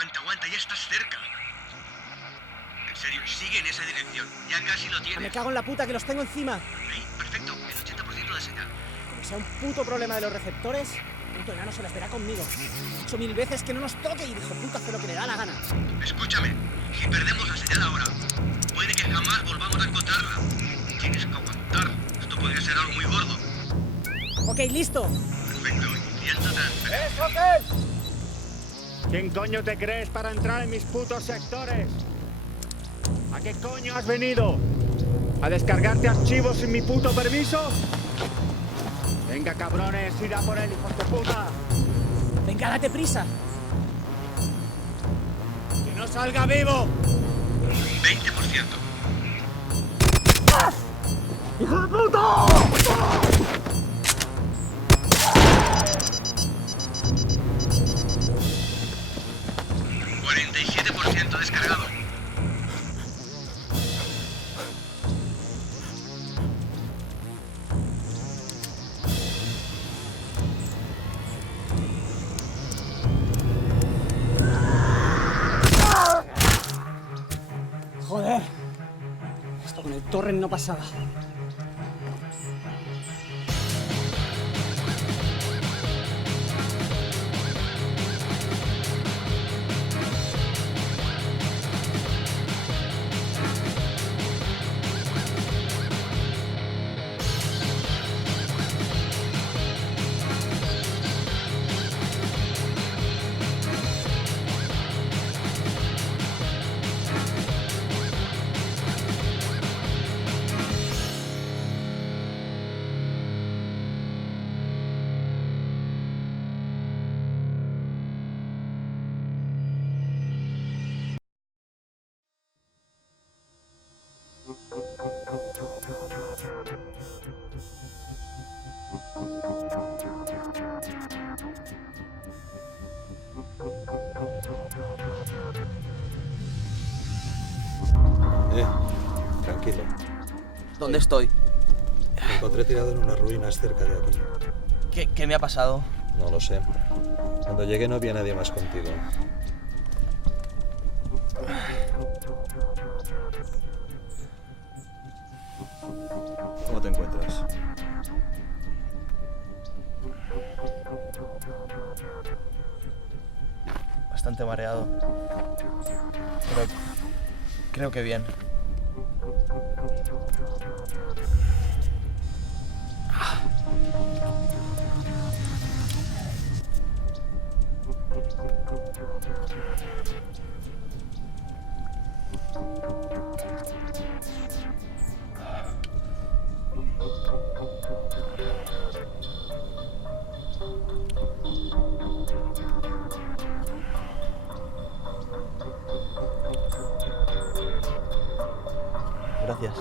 Aguanta, ya estás cerca. En serio, sigue en esa dirección. Ya casi lo tienes. Me cago en la puta que los tengo encima. Ahí, perfecto. El 80% de señal. Como sea un puto problema de los receptores, el puto enano se las verá conmigo. He dicho 1000 veces que no nos toque y dijo puta hace lo que le da la gana. Escúchame, si perdemos la señal ahora, puede que jamás volvamos a encontrarla. Tienes que aguantar. Esto podría ser algo muy gordo. Ok, listo. Perfecto, iniciando transferencia. ¡Es hotel! ¿Quién coño te crees para entrar en mis putos sectores? ¿A qué coño has venido? ¿A descargarte archivos sin mi puto permiso? Venga, cabrones, id a por él, hijos de puta. Venga, date prisa. ¡Que no salga vivo! 20%. ¡Hijo de puta! Descargado. Joder. Esto con el torrent no pasaba. Tranquilo. ¿Dónde estoy? Me encontré tirado en unas ruinas cerca de aquí. ¿Qué me ha pasado? No lo sé. Cuando llegué no había nadie más contigo. ¿Cómo te encuentras? Bastante mareado. Pero creo que bien. Gracias.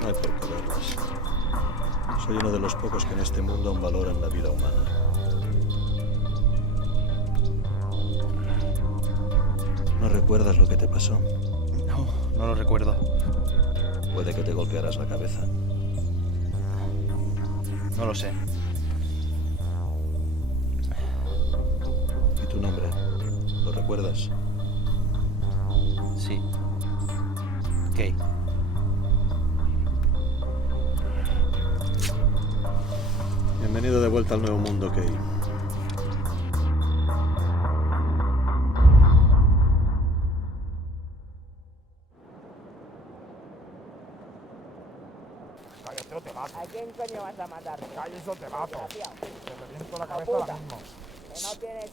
No hay por qué darlas. Soy uno de los pocos que en este mundo aún valoran la vida humana. ¿No recuerdas lo que te pasó? No lo recuerdo. Puede que te golpearas la cabeza. No lo sé. ¿Y tu nombre? ¿Lo recuerdas? Sí. Kay. Bienvenido de vuelta al nuevo mundo, Kay. Cállate o te mato. ¿A quién coño vas a matar? Cállate o te mato. Desgraciado. Te reviento la ¡Hijo cabeza puta! ahora mismo. Que no tienes...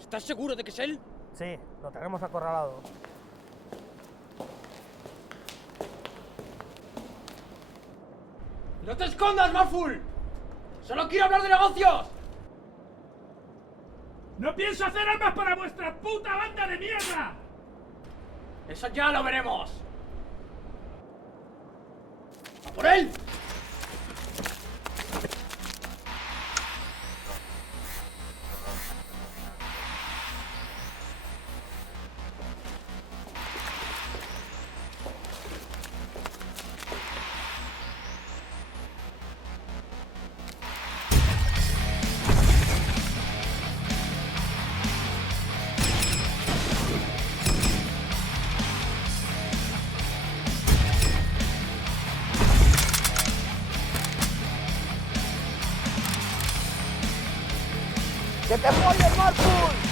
¿Estás seguro de que es él? Sí, lo tenemos acorralado. ¡No te escondas, Marful! ¡Solo quiero hablar de negocios! ¡No pienso hacer armas para vuestra puta banda de mierda! ¡Eso ya lo veremos! ¡A por él! ¡Que te follen, Marcus!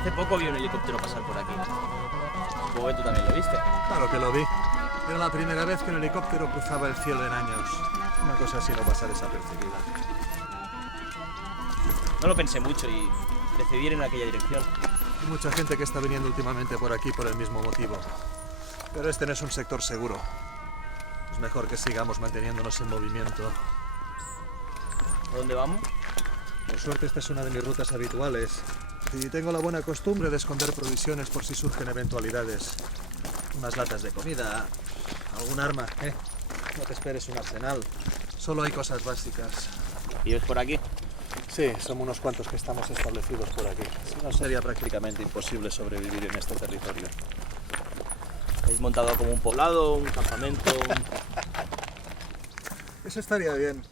Hace poco vi un helicóptero pasar por aquí. Supongo que tú también lo viste. Claro que lo vi. Era la primera vez que un helicóptero cruzaba el cielo en años. Una cosa así no pasa desapercibida. No lo pensé mucho y decidí ir en aquella dirección. Hay mucha gente que está viniendo últimamente por aquí por el mismo motivo. Pero este no es un sector seguro. Es mejor que sigamos manteniéndonos en movimiento. ¿A dónde vamos? Por suerte esta es una de mis rutas habituales. Y tengo la buena costumbre de esconder provisiones por si surgen eventualidades. Unas latas de comida, algún arma, ¿eh? No te esperes un arsenal. Solo hay cosas básicas. ¿Vives por aquí? Sí, somos unos cuantos que estamos establecidos por aquí. Si no, sería prácticamente imposible sobrevivir en este territorio. ¿Habéis montado como un poblado, un campamento? Eso estaría bien,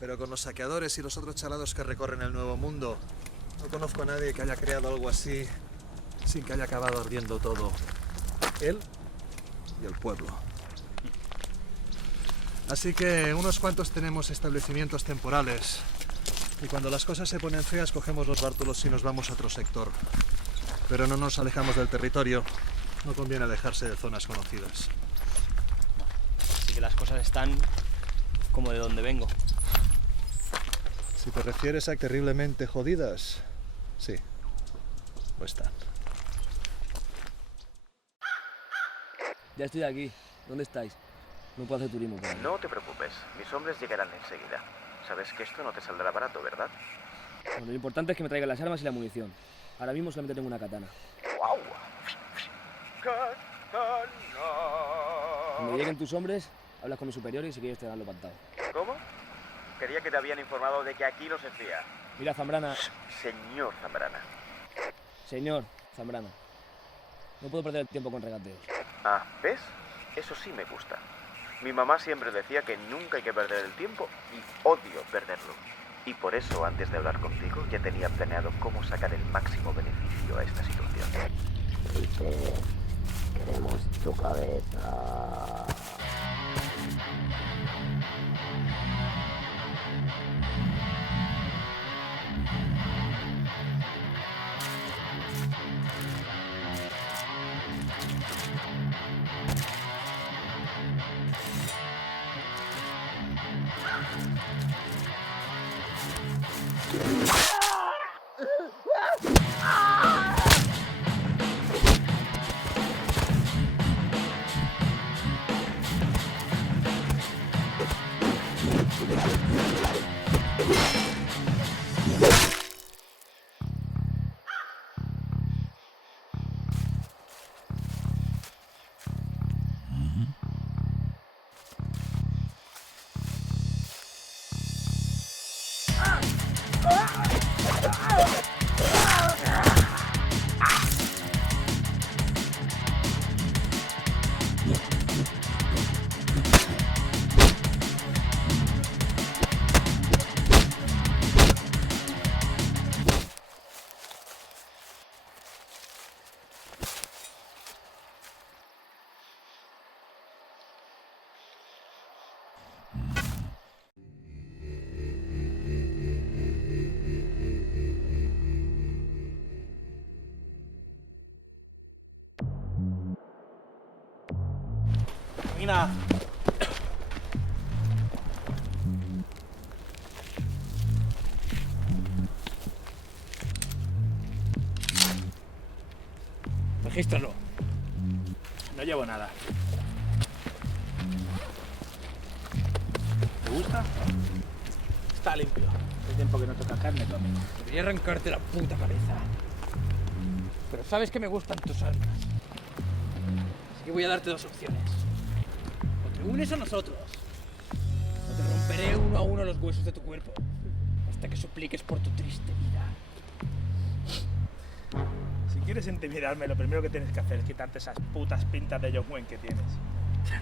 pero con los saqueadores y los otros chalados que recorren el Nuevo Mundo, no conozco a nadie que haya creado algo así sin que haya acabado ardiendo todo. Él y el pueblo. Así que unos cuantos tenemos establecimientos temporales. Y cuando las cosas se ponen feas, cogemos los bártulos y nos vamos a otro sector. Pero no nos alejamos del territorio. No conviene alejarse de zonas conocidas. Así que las cosas están como de donde vengo. Si te refieres a terriblemente jodidas, sí, lo están. Ya estoy aquí. ¿Dónde estáis? No puedo hacer turismo por aquí. No te preocupes, mis hombres llegarán enseguida. Sabes que esto no te saldrá barato, ¿verdad? Bueno, lo importante es que me traigan las armas y la munición. Ahora mismo solamente tengo una katana. ¡Guau! Cuando lleguen tus hombres, hablas con mis superiores y si quieres te dan lo pactado. ¿Cómo? Quería que te habían informado de que aquí no se fía. Mira, Zambrana. Señor Zambrana. Señor Zambrana. No puedo perder el tiempo con regateos. Ah, ¿ves? Eso sí me gusta. Mi mamá siempre decía que nunca hay que perder el tiempo y odio perderlo. Y por eso, antes de hablar contigo, ya tenía planeado cómo sacar el máximo beneficio a esta situación. Queremos tu cabeza. Camina. Regístralo. No llevo nada. ¿Te gusta? Está limpio. Hace tiempo que no toca carne conmigo. Debería arrancarte la puta cabeza. Pero sabes que me gustan tus armas. Así que voy a darte dos opciones. O te unes a nosotros, o te romperé uno a uno los huesos de tu cuerpo, hasta que supliques por tu triste vida. Si quieres intimidarme, lo primero que tienes que hacer es quitarte esas putas pintas de John Wayne que tienes.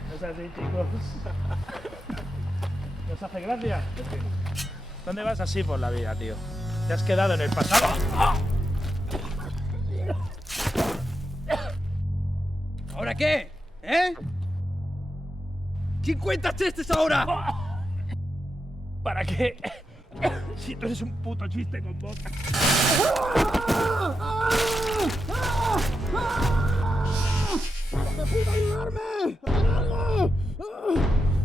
¿No es así, chicos? ¿Nos hace gracia? ¿Dónde vas así por la vida, tío? Te has quedado en el pasado. ¿Ahora qué? ¿Eh? ¿Quién cuenta chistes ahora? ¿Para qué? Si tú eres un puto chiste con boca.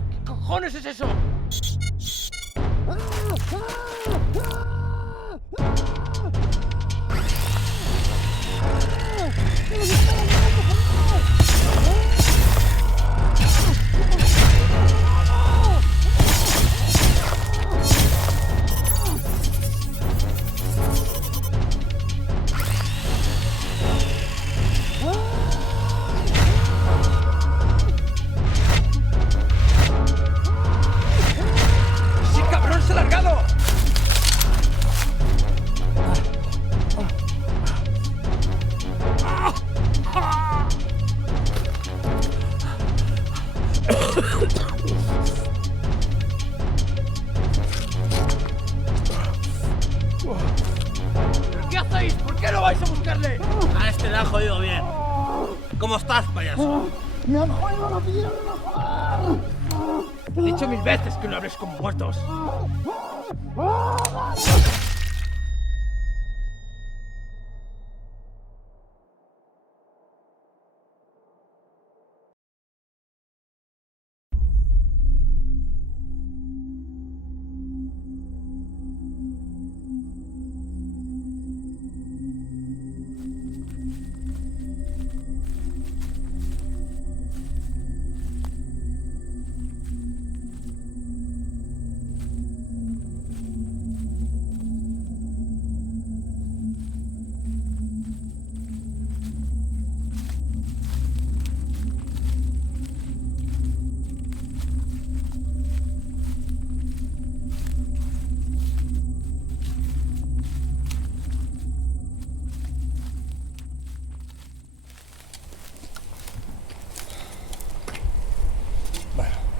¿Qué cojones es eso? ¡Sí, cabrón, se ha largado! ¿Qué hacéis? ¿Por qué no vais a buscarle? A este le han jodido bien. ¿Cómo estás, payaso? ¡Me han jodido la pierna! Te he dicho 1000 veces que no hables con muertos.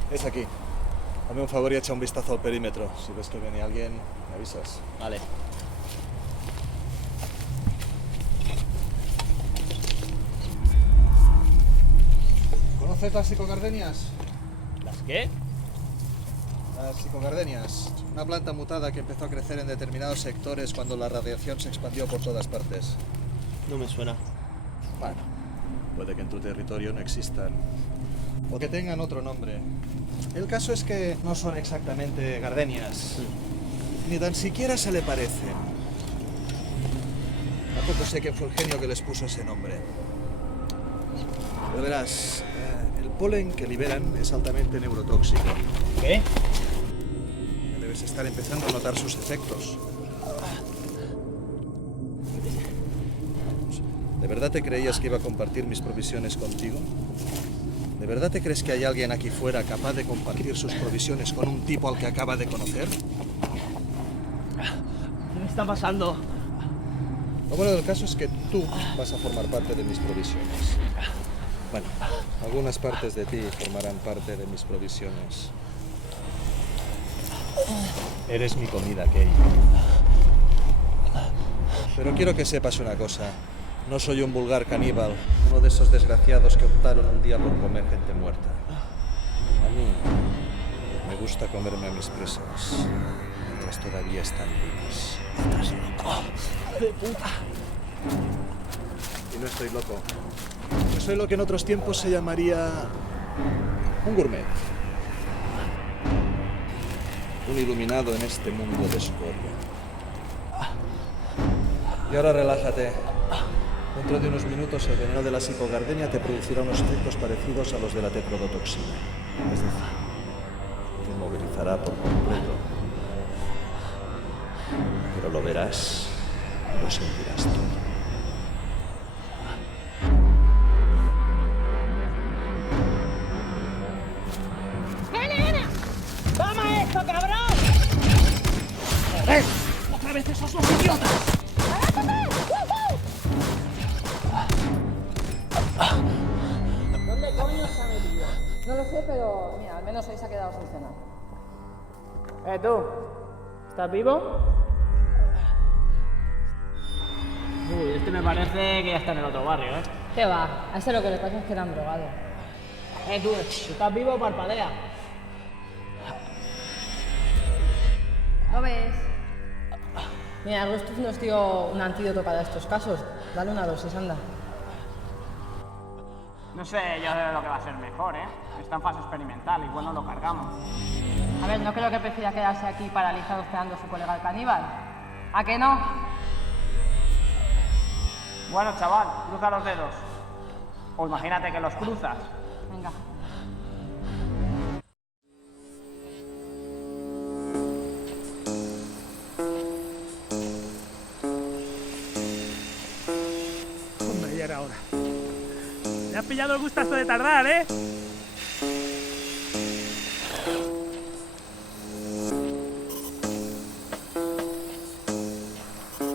Es aquí. Dame un favor y echa un vistazo al perímetro. Si ves que viene alguien, me avisas. Vale. ¿Conoces las psicogardenias? ¿Las qué? Las psicogardenias. Una planta mutada que empezó a crecer en determinados sectores cuando la radiación se expandió por todas partes. No me suena. Bueno, puede que en tu territorio no existan. O que tengan otro nombre. El caso es que no son exactamente gardenias. Ni tan siquiera se le parecen. Tampoco sé quién fue el genio que les puso ese nombre. Pero verás, el polen que liberan es altamente neurotóxico. ¿Qué? Debes estar empezando a notar sus efectos. ¿De verdad te creías que iba a compartir mis provisiones contigo? ¿De verdad te crees que hay alguien aquí fuera capaz de compartir sus provisiones con un tipo al que acaba de conocer? ¿Qué me está pasando? Lo bueno del caso es que tú vas a formar parte de mis provisiones. Bueno, algunas partes de ti formarán parte de mis provisiones. Eres mi comida, Kay. Pero quiero que sepas una cosa. No soy un vulgar caníbal, uno de esos desgraciados que optaron un día por comer gente muerta. A mí me gusta comerme a mis presas mientras todavía están vivas. Estás loco. ¡De puta! Y no estoy loco. Yo soy lo que en otros tiempos se llamaría un gourmet. Un iluminado en este mundo de escoria. Y ahora relájate. Dentro de unos minutos el veneno de la psicogardenia te producirá unos efectos parecidos a los de la tetrodotoxina. Es decir, te inmovilizará por completo. Pero lo verás y lo sentirás todo. ¡Toma esto, cabrón! ¡Joder! ¡Otra vez esos dos idiotas! ¿Dónde coño se ha metido? No lo sé, pero mira, al menos hoy se ha quedado sin cenar. Tú, ¿estás vivo? Uy, este me parece que ya está en el otro barrio, ¿eh? ¿Qué va? A ese lo que le pasa es que era un drogado. Tú, ¿estás vivo? Parpadea. ¿Lo ves? Mira, Rustus nos dio un antídoto para estos casos. Dale una dosis, anda. No sé yo lo que va a ser mejor, ¿eh? Está en fase experimental, igual no lo cargamos. A ver, no creo que prefiera quedarse aquí paralizado esperando a su colega el caníbal. ¿A que no? Bueno, chaval, cruza los dedos. O imagínate que los cruzas. Venga. Hombre, ya era hora. Me has pillado el gustazo de tardar, ¿eh?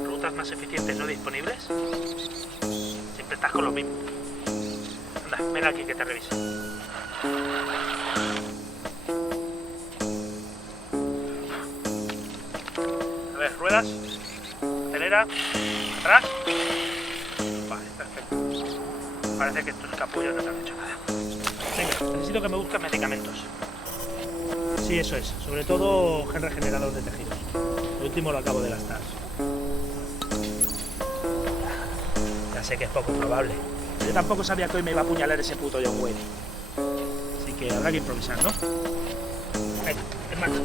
¿Rutas más eficientes no disponibles? Siempre estás con lo mismo. Anda, ven aquí que te reviso. A ver, ruedas. Acelera. Atrás. Vale, perfecto. Parece que estos capullos no te han hecho nada. Venga, necesito que me busques medicamentos. Sí, eso es. Sobre todo gen regenerador de tejidos. Lo último lo acabo de gastar. Ya sé que es poco probable. Pero yo tampoco sabía que hoy me iba a apuñalar ese puto John Wayne. Así que habrá que improvisar, ¿no? Venga, en marcha.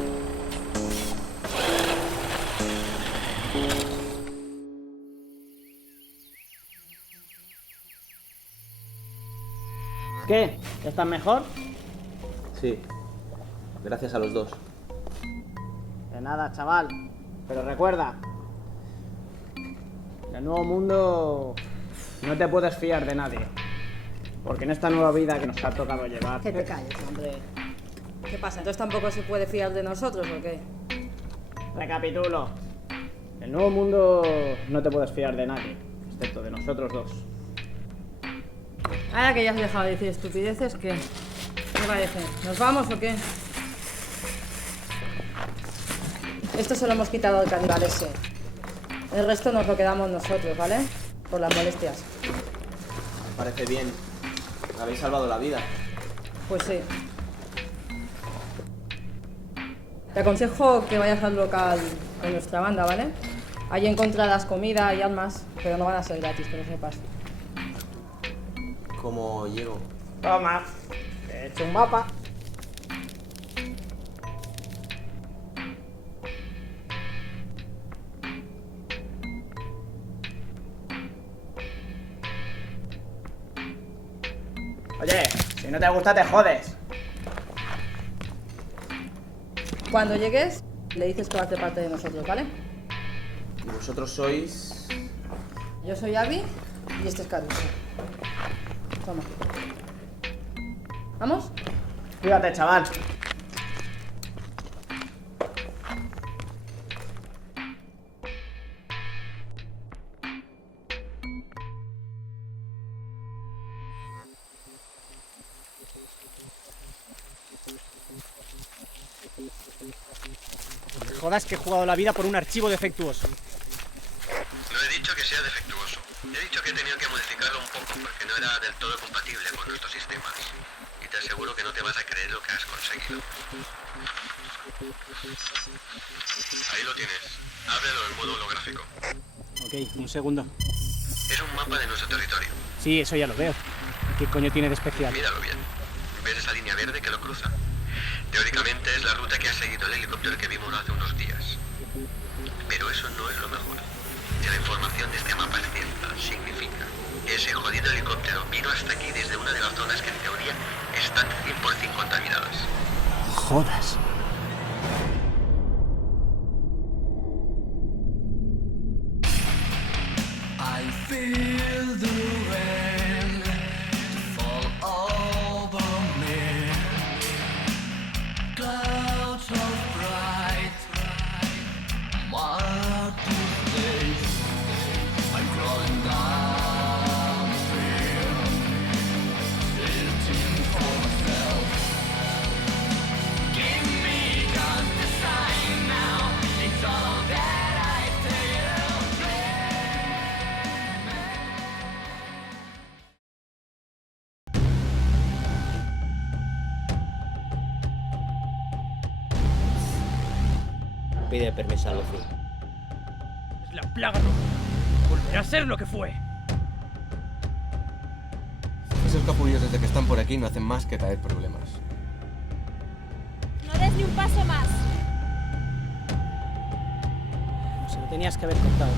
¿Qué? ¿Ya estás mejor? Sí. Gracias a los dos. De nada, chaval. Pero recuerda, en el nuevo mundo no te puedes fiar de nadie. Porque en esta nueva vida que nos ha tocado llevar... Que te calles, hombre. ¿Qué pasa? ¿Entonces tampoco se puede fiar de nosotros o qué? Recapitulo. En el nuevo mundo no te puedes fiar de nadie, excepto de nosotros dos. Ahora que ya has dejado de decir estupideces, ¿qué? ¿Qué parece? ¿Nos vamos o qué? Esto se lo hemos quitado al caníbal ese. El resto nos lo quedamos nosotros, ¿vale? Por las molestias. Me parece bien. Me habéis salvado la vida. Pues sí. Te aconsejo que vayas al local con nuestra banda, ¿vale? Allí encontrarás comida y armas, pero no van a ser gratis, que lo sepas. ¿Cómo llego? Toma, te he hecho un mapa. Oye, si no te gusta te jodes. Cuando llegues, le dices que vas de parte de nosotros, ¿vale? ¿Y vosotros sois...? Yo soy Abby y este es Caruso. Toma. ¿Vamos? Cuídate, chaval. No me jodas que he jugado la vida por un archivo defectuoso. No he dicho que sea defectuoso. He dicho que he tenido que modificarlo un poco porque no era del todo compatible con nuestros sistemas. Y te aseguro que no te vas a creer lo que has conseguido. Ahí lo tienes. Ábrelo en modo holográfico. Ok, un segundo. Es un mapa de nuestro territorio. Sí, eso ya lo veo. ¿Qué coño tiene de especial? Míralo bien. ¿Ves esa línea verde que lo cruza? Teóricamente es la ruta que ha seguido el helicóptero que vimos hace unos días. Pero eso no es lo mejor. Si la información de este mapa es cierta, significa Pide permiso a Lucy. Es la plaga roja. Volverá a ser lo que fue. Esos capullos desde que están por aquí no hacen más que traer problemas. No des ni un paso más. Se lo tenías que haber contado.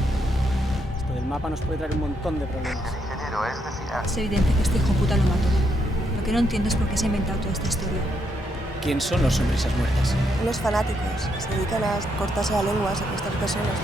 Esto del mapa nos puede traer un montón de problemas. El ingeniero es de fiar. Es evidente que este hijo puta lo mató. Lo que no entiendo es por qué se ha inventado toda esta historia. ¿Quién son los sonrisas muertas? Unos fanáticos que se dedican a cortarse la lengua a secuestrar personas.